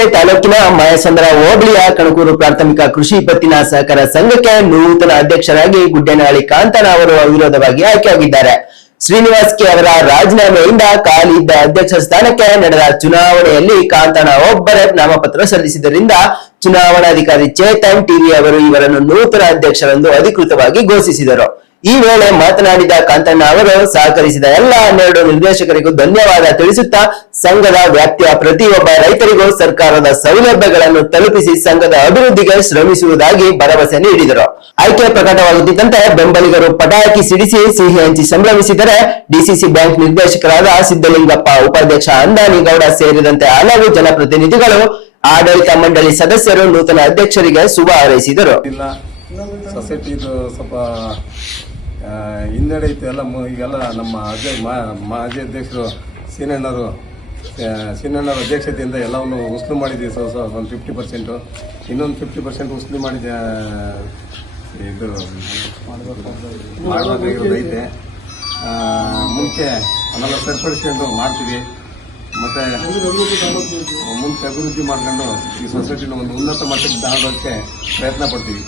ಮೂಡಿಗೆರೆ ತಾಲೂಕಿನ ಮಾಯಸಂದ್ರ ಹೋಬಳಿಯ ಕಣಕೂರು ಪ್ರಾಥಮಿಕ ಕೃಷಿ ಪತ್ತಿನ ಸಹಕಾರ ಸಂಘಕ್ಕೆ ನೂತನ ಅಧ್ಯಕ್ಷರಾಗಿ ಗುಡ್ಡೇನಹಳ್ಳಿ ಕಾಂತಣ್ಣ ಅವರು ಅವಿರೋಧವಾಗಿ ಆಯ್ಕೆಯಾಗಿದ್ದಾರೆ. ಶ್ರೀನಿವಾಸ್ ಕೆ ಅವರ ರಾಜೀನಾಮೆಯಿಂದ ಖಾಲಿ ಇದ್ದ ಅಧ್ಯಕ್ಷ ಸ್ಥಾನಕ್ಕೆ ನಡೆದ ಚುನಾವಣೆಯಲ್ಲಿ ಕಾಂತಣ್ಣ ಒಬ್ಬರೇ ನಾಮಪತ್ರ ಸಲ್ಲಿಸಿದ್ದರಿಂದ ಚುನಾವಣಾಧಿಕಾರಿ ಚೇತನ್ ಟಿವಿ ಅವರು ಇವರನ್ನು ನೂತನ ಅಧ್ಯಕ್ಷರೆಂದು ಅಧಿಕೃತವಾಗಿ ಘೋಷಿಸಿದರು. ಈ ವೇಳೆ ಮಾತನಾಡಿದ ಕಾಂತಣ್ಣ ಅವರು ಸಹಕರಿಸಿದ ಎಲ್ಲ 12 ನಿರ್ದೇಶಕರಿಗೂ ಧನ್ಯವಾದ ತಿಳಿಸುತ್ತಾ ಸಂಘದ ವ್ಯಾಪ್ತಿಯ ಪ್ರತಿಯೊಬ್ಬ ರೈತರಿಗೂ ಸರ್ಕಾರದ ಸೌಲಭ್ಯಗಳನ್ನು ತಲುಪಿಸಿ ಸಂಘದ ಅಭಿವೃದ್ಧಿಗೆ ಶ್ರಮಿಸುವುದಾಗಿ ಭರವಸೆ ನೀಡಿದರು. ಆಯ್ಕೆ ಪ್ರಕಟವಾಗುತ್ತಿದ್ದಂತೆ ಬೆಂಬಲಿಗರು ಪಟಾಕಿ ಸಿಡಿಸಿ ಸಿಹಿ ಹಂಚಿ ಸಂಭ್ರಮಿಸಿದರೆ ಡಿಸಿಸಿ ಬ್ಯಾಂಕ್ ನಿರ್ದೇಶಕರಾದ ಸಿದ್ದಲಿಂಗಪ್ಪ, ಉಪಾಧ್ಯಕ್ಷ ಅಂದಾನಿಗೌಡ ಸೇರಿದಂತೆ ಹಲವು ಜನಪ್ರತಿನಿಧಿಗಳು, ಆಡಳಿತ ಮಂಡಳಿ ಸದಸ್ಯರು ನೂತನ ಅಧ್ಯಕ್ಷರಿಗೆ ಶುಭ ಹಾರೈಸಿದರು. ಸೊಸೈಟಿದು ಸ್ವಲ್ಪ ಹಿನ್ನಡೆ ಇತ್ತು. ಈಗೆಲ್ಲ ನಮ್ಮ ಮಾಜಿ ಅಧ್ಯಕ್ಷರು ಸೀನಣ್ಣವರು ಅಧ್ಯಕ್ಷತೆಯಿಂದ ಎಲ್ಲವನ್ನು ಉಸ್ಲು ಮಾಡಿದ್ದೀವಿ. ಒಂದು 50%, ಇನ್ನೊಂದು 50% ಉಸ್ಲು ಮಾಡಿದ ಇದು ಮಾಡಬೇಕಾಗಿರೋದೈತೆ. ಮುಂಚೆ ಅದನ್ನೆಲ್ಲ ಸರಿಪಡಿಸ್ಕೊಂಡು ಮಾಡ್ತೀವಿ. ಮತ್ತೆ ಮುಂದೆ ಅಭಿವೃದ್ಧಿ ಮಾಡ್ಕೊಂಡು ಈ ಸೊಸೈಟಿನ ಒಂದು ಉನ್ನತ ಮಟ್ಟಕ್ಕೆ ತಗೊಂಡೋಕ್ಕೆ ಪ್ರಯತ್ನ ಪಡ್ತೀವಿ.